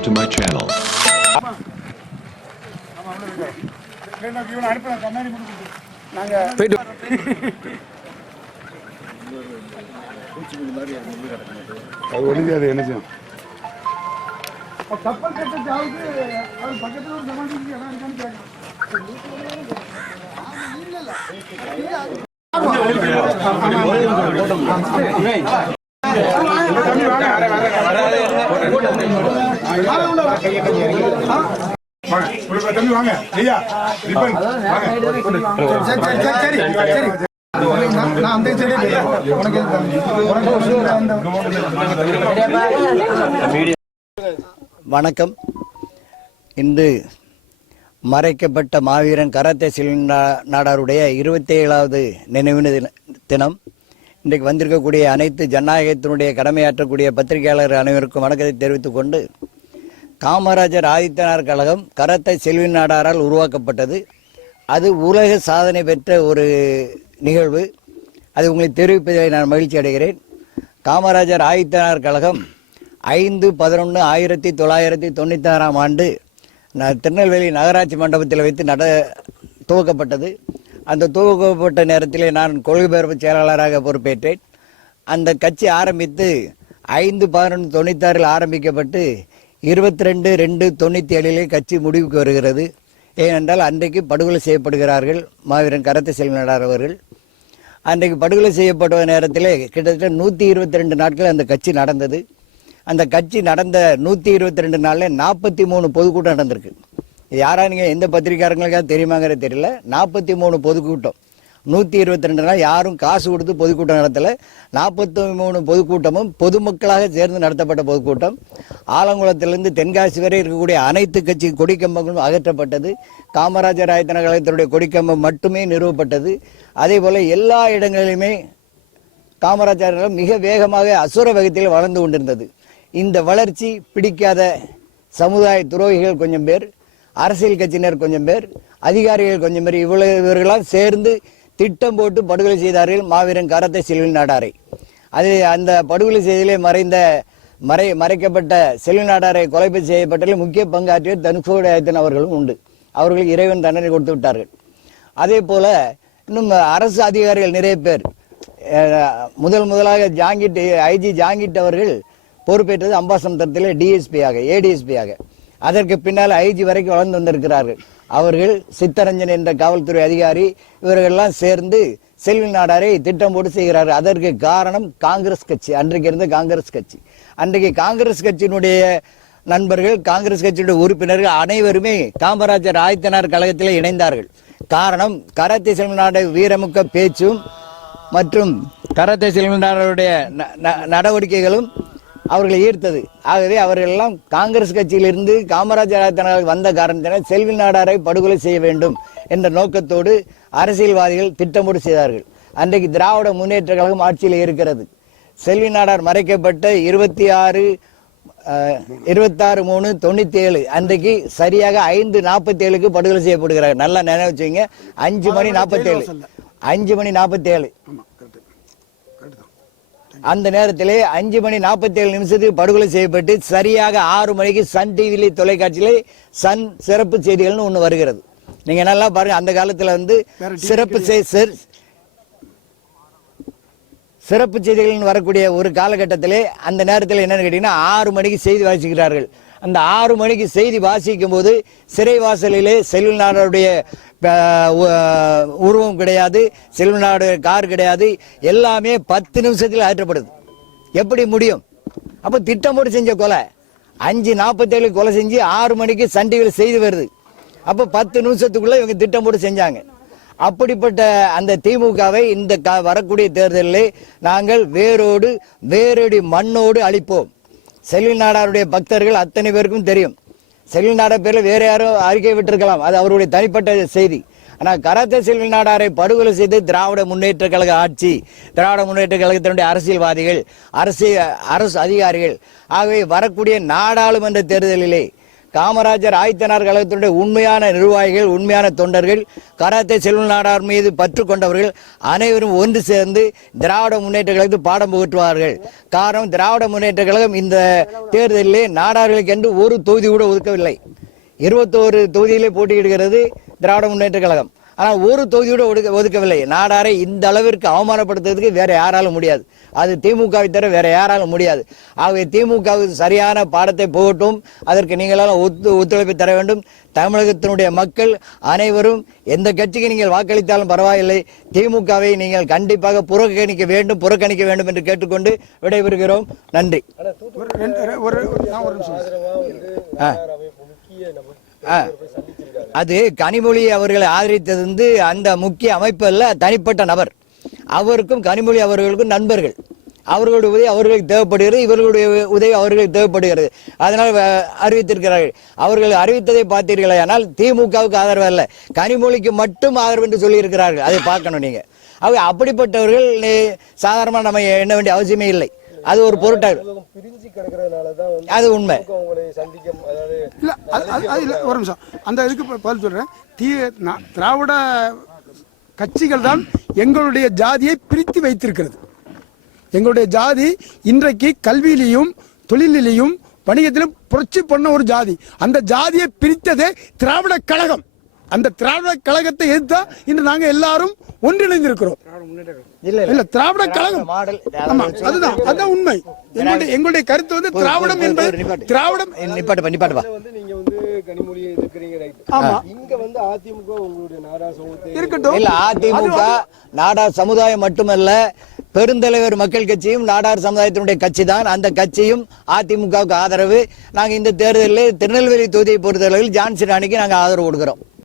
subscribe to my channel. அது ஒளிஞ்சாது என்ன செய்யும் கப்பல் கட்டச்சாவுக்கு அது பக்கத்துல ஒரு சமாதி இருக்கு, இடம் இருக்கான்னு. வாங்க உள்ள போய் தம்பி வாங்க ஐயா ரிப்பன் சரி, சரி, சரி, சரி, நான் அந்த உனக்கு உனக்கு வணக்கம். இன்று மறைக்கப்பட்ட மாவீரன் கராத்தே சிலிண்டா நாடாருடைய இருபத்தி ஏழாவது நினைவு தினம். இன்றைக்கு வந்திருக்கக்கூடிய அனைத்து ஜனநாயகத்தினுடைய கடமையாற்றக்கூடிய பத்திரிகையாளர் அனைவருக்கும் வணக்கத்தை தெரிவித்துக் கொண்டு காமராஜர் ஆதித்தனார் கழகம் கரத்தை செல்வி நாடாரால் உருவாக்கப்பட்டது. அது உலக சாதனை பெற்ற ஒரு நிகழ்வு. அது உங்களுக்கு தெரிவிப்பதில் நான் மகிழ்ச்சி அடைகிறேன். காமராஜர் ஆதித்தனார் கழகம் ஐந்து பதினொன்று ஆயிரத்தி தொள்ளாயிரத்தி தொண்ணூத்தாறாம் ஆண்டு நான் திருநெல்வேலி நகராட்சி மண்டபத்தில் வைத்து நட துவக்கப்பட்டது. அந்த துவக்கப்பட்ட நேரத்திலே நான் கொள்கை பெயர்ப்பு செயலாளராக பொறுப்பேற்றேன். அந்த கட்சி ஆரம்பித்து ஐந்து பதினொன்று தொண்ணூத்தாறில் ஆரம்பிக்கப்பட்டு இருபத்தி ரெண்டு ரெண்டு தொண்ணூற்றி ஏழிலே கட்சி முடிவுக்கு வருகிறது. ஏனென்றால் அன்றைக்கு படுகொலை செய்யப்படுகிறார்கள் மாவீரன் கரத்தை செல்வனார் அவர்கள். அன்றைக்கு படுகொலை செய்யப்பட்ட நேரத்திலே கிட்டத்தட்ட நூற்றி இருபத்தி ரெண்டு நாட்கள் அந்த கட்சி நடந்தது. அந்த கட்சி நடந்த நூற்றி இருபத்தி ரெண்டு நாளில் நாற்பத்தி மூணு பொதுக்கூட்டம் நடந்திருக்கு. இது யாரா நீங்கள் எந்த பத்திரிக்காரங்களுக்காக தெரியுமாங்கிறது தெரியல. நாற்பத்தி மூணு பொதுக்கூட்டம். நூற்றி இருபத்தி ரெண்டு நாள் யாரும் காசு கொடுத்து பொதுக்கூட்டம் நடத்தலை. நாற்பத்தி மூணு பொதுக்கூட்டமும் பொதுமக்களாக சேர்ந்து நடத்தப்பட்ட பொதுக்கூட்டம். ஆலங்குளத்திலிருந்து தென்காசி வரை இருக்கக்கூடிய அனைத்து கட்சி கொடிக்கம்பங்களும் அகற்றப்பட்டது. காமராஜர் ஆயத்தன கழகத்தினுடைய கொடிக்கம்பம் மட்டுமே நிறுவப்பட்டது. அதே போல் எல்லா இடங்களிலுமே காமராஜர் மிக வேகமாக அசுர வேகத்தில் வளர்ந்து கொண்டிருந்தது. இந்த வளர்ச்சி பிடிக்காத சமுதாய துரோகிகள் கொஞ்சம் பேர் அரசியல் கட்சியினர் கொஞ்சம் பேர் அதிகாரிகள் கொஞ்சம் பேர் இவ்வளவு இவர்களால் சேர்ந்து திட்டம் போட்டு படுகொலை செய்தார்கள் மாவீரன் கரத்தை செல்வி நாடாரை. அது அந்த படுகொலை செய்தியிலே மறைந்த மறை மறைக்கப்பட்ட செல்வி நாடாரை கொலை செய்யப்பட்டதில் முக்கிய பங்காற்றிய தனுஷோட அவர்களும் உண்டு. அவர்களுக்கு இறைவன் தண்டனை கொடுத்து விட்டார்கள். அதே போல இன்னும் அரசு அதிகாரிகள் நிறைய பேர் முதல் முதலாக ஜாங்கிட் ஐஜி ஜாங்கிட் அவர்கள் பொறுப்பேற்றது அம்பாசமுத்திரத்தில் டிஎஸ்பியாக ஏடிஎஸ்பியாக அதற்கு பின்னால் ஐஜி வரைக்கும் வளர்ந்து வந்திருக்கிறார்கள். அவர்கள் சித்தரஞ்சன் என்ற காவல்துறை அதிகாரி இவர்கள்லாம் சேர்ந்து செல்வி நாடாரை திட்டம் போட்டு செய்கிறார்கள். அதற்கு காரணம் காங்கிரஸ் கட்சி. அன்றைக்கு இருந்த காங்கிரஸ் கட்சி. அன்றைக்கு காங்கிரஸ் கட்சியினுடைய நண்பர்கள் காங்கிரஸ் கட்சியுடைய உறுப்பினர்கள் அனைவருமே காமராஜர் ஆதித்தனார் கழகத்தில் இணைந்தார்கள். காரணம் கராத்தே செல்வநாடு வீரமுக்க பேச்சும் மற்றும் கராத்தே செல்வநாடுடைய ந- ந- நடவடிக்கைகளும் அவர்களை ஈர்த்தது. ஆகவே அவர்கள் எல்லாம் காங்கிரஸ் கட்சியிலிருந்து காமராஜர் ஆதித்தனார் வந்த காரணத்தினால் செல்வி நாடாரை படுகொலை செய்ய வேண்டும் என்ற நோக்கத்தோடு அரசியல்வாதிகள் திட்டமிட்டு செய்தார்கள். அன்றைக்கு திராவிட முன்னேற்ற கழகம் ஆட்சியில் இருக்கிறது. செல்வி நாடார் மறைக்கப்பட்ட இருபத்தி ஆறு இருபத்தாறு மூணு தொண்ணூத்தி ஏழு அன்றைக்கு சரியாக ஐந்து நாற்பத்தி ஏழுக்கு படுகொலை செய்யப்படுகிறார் நல்லா நினைவு வச்சுங்க அஞ்சு மணி நாற்பத்தி ஏழு. அஞ்சு மணி நாற்பத்தி ஏழு. அந்த நேரத்திலே அஞ்சு மணி நாற்பத்தி ஏழு நிமிஷத்துக்கு படுகொலை செய்யப்பட்டு சரியாக ஆறு மணிக்கு சன் டிவிலே தொலைக்காட்சியிலே சன் சிறப்பு செய்திகள்னு ஒன்று வருகிறது. நீங்க நல்லா பாருங்க அந்த காலத்துல வந்து சிறப்பு சிறப்பு செய்திகள் வரக்கூடிய ஒரு காலகட்டத்திலே அந்த நேரத்தில் என்னன்னு கேட்டீங்கன்னா ஆறு மணிக்கு செய்தி வாசிக்கிறார்கள். அந்த ஆறு மணிக்கு செய்தி வாசிக்கும் போது சிறைவாசலிலே செல்வநாடுடைய உ- உருவம் கிடையாது செல்வநாடு கார் கிடையாது எல்லாமே பத்து நிமிஷத்தில் அகற்றப்படுது. எப்படி முடியும்? அப்போ திட்டம் போட்டு செஞ்ச கொலை. அஞ்சு நாற்பத்தேழு கொலை செஞ்சு ஆறு மணிக்கு சண்டிகள் செய்து வருது. அப்போ பத்து நிமிஷத்துக்குள்ளே இவங்க திட்டம் போட்டு செஞ்சாங்க. அப்படிப்பட்ட அந்த திமுகவை இந்த க- வரக்கூடிய தேர்தலில் நாங்கள் வேரோடு வேரடி மண்ணோடு அழிப்போம். செல்வி நாடாருடைய பக்தர்கள் அத்தனை பேருக்கும் தெரியும். செல்வி நாடார் பேரில் வேறு யாரும் அறிக்கை விட்டிருக்கலாம். அது அவருடைய தனிப்பட்ட செய்தி. ஆனால் கராத்தே செல்வி நாடாரை படுகொலை செய்து திராவிட முன்னேற்ற கழக ஆட்சி திராவிட முன்னேற்ற கழகத்தினுடைய அரசியல்வாதிகள் அரசியல் அரசு அதிகாரிகள் ஆகவே வரக்கூடிய நாடாளுமன்ற தேர்தலிலே காமராஜர் ஆயத்தனார் கழகத்தினுடைய உண்மையான நிர்வாகிகள் உண்மையான தொண்டர்கள் கராத்தே செல்வன் நாடார் மீது பற்று கொண்டவர்கள் அனைவரும் ஒன்று சேர்ந்து திராவிட முன்னேற்ற கழகத்தில் பாடம் புகற்றுவார்கள். காரணம் திராவிட முன்னேற்ற கழகம் இந்த தேர்தலிலே நாடார்களுக்கு என்று ஒரு தொகுதி கூட ஒதுக்கவில்லை. இருபத்தோரு தொகுதியிலே போட்டியிடுகிறது திராவிட முன்னேற்ற கழகம். ஆனால் ஒரு தொகுதியோடு ஒதுக்க ஒதுக்கவில்லை. நாடாரை இந்த அளவிற்கு அவமானப்படுத்துறதுக்கு வேற யாராலும் முடியாது. அது திமுகவை தவிர வேற யாராலும் முடியாது. ஆகவே திமுகவுக்கு சரியான பாடத்தை போகட்டும். அதற்கு நீங்களாம் ஒத்து ஒத்துழைப்பு தர வேண்டும். தமிழகத்தினுடைய மக்கள் அனைவரும் எந்த கட்சிக்கு நீங்கள் வாக்களித்தாலும் பரவாயில்லை. திமுகவை நீங்கள் கண்டிப்பாக புறக்கணிக்க வேண்டும் புறக்கணிக்க வேண்டும் என்று கேட்டுக்கொண்டு விடைபெறுகிறோம். நன்றி. அது கனிமொழி அவர்களை ஆதரித்தது வந்து அந்த முக்கிய அமைப்பு அல்ல தனிப்பட்ட நபர். அவருக்கும் கனிமொழி அவர்களுக்கும் நண்பர்கள். அவர்களுடைய உதவி அவர்களுக்கு தேவைப்படுகிறது இவர்களுடைய உதவி அவர்களுக்கு தேவைப்படுகிறது. அதனால் அறிவித்திருக்கிறார்கள். அவர்கள் அறிவித்ததை பார்த்தீர்களே ஆனால் திமுகவுக்கு ஆதரவு அல்ல. கனிமொழிக்கு மட்டும் ஆதரவு என்று சொல்லியிருக்கிறார்கள். அதை பார்க்கணும் நீங்கள் அவ அப்படிப்பட்டவர்கள் நீ- நம்ம எண்ண வேண்டிய அவசியமே இல்லை. அது ஒரு பொருட்டாக. அது உண்மை. இல்லை அது- அது- ஒரு நிமிஷம். அந்த இதுக்கு பதில் சொல்றேன். தீ திராவிட கட்சிகள் தான் எங்களுடைய ஜாதியை பிரித்து வைத்திருக்கிறது. எங்களுடைய ஜாதி இன்றைக்கு கல்வியிலையும் தொழிலிலையும் வணிகத்திலும் புரட்சி பண்ண ஒரு ஜாதி. அந்த ஜாதியை பிரித்ததே திராவிட கழகம். அந்த திராவிட கழகத்தை எதிர்த்தா இன்று நாங்க எல்லாரும் ஒன்றிணைந்திருக்கிறோம். இல்ல திராவிட கழகம். ஆமா அதுதான் அதுதான் உண்மை. எங்களுடைய எங்களுடைய கருத்து வந்து திராவிடம் என்பது திராவிடம் நிப்பாட்டு வந்து கனிமொழியை எதிர்க்கிறீங்க ரைட் ஆமா. இங்க வந்து அதிமுக உங்களுடைய நாடா சமூகத்தை இருக்கட்டும். இல்ல அதிமுக நாடார் சமுதாயம் மட்டுமல்ல பெருந்தலைவர் மக்கள் கட்சியும் நாடார் சமுதாயத்தினுடைய கட்சி தான் அந்த கட்சியும் அதிமுகவுக்கு ஆதரவு. நாங்க இந்த தேர்தலில் திருநெல்வேலி தொகுதியை பொறுத்தளவில் ஜான்சி ராணிக்கு நாங்க ஆதரவு கொடுக்கிறோம்.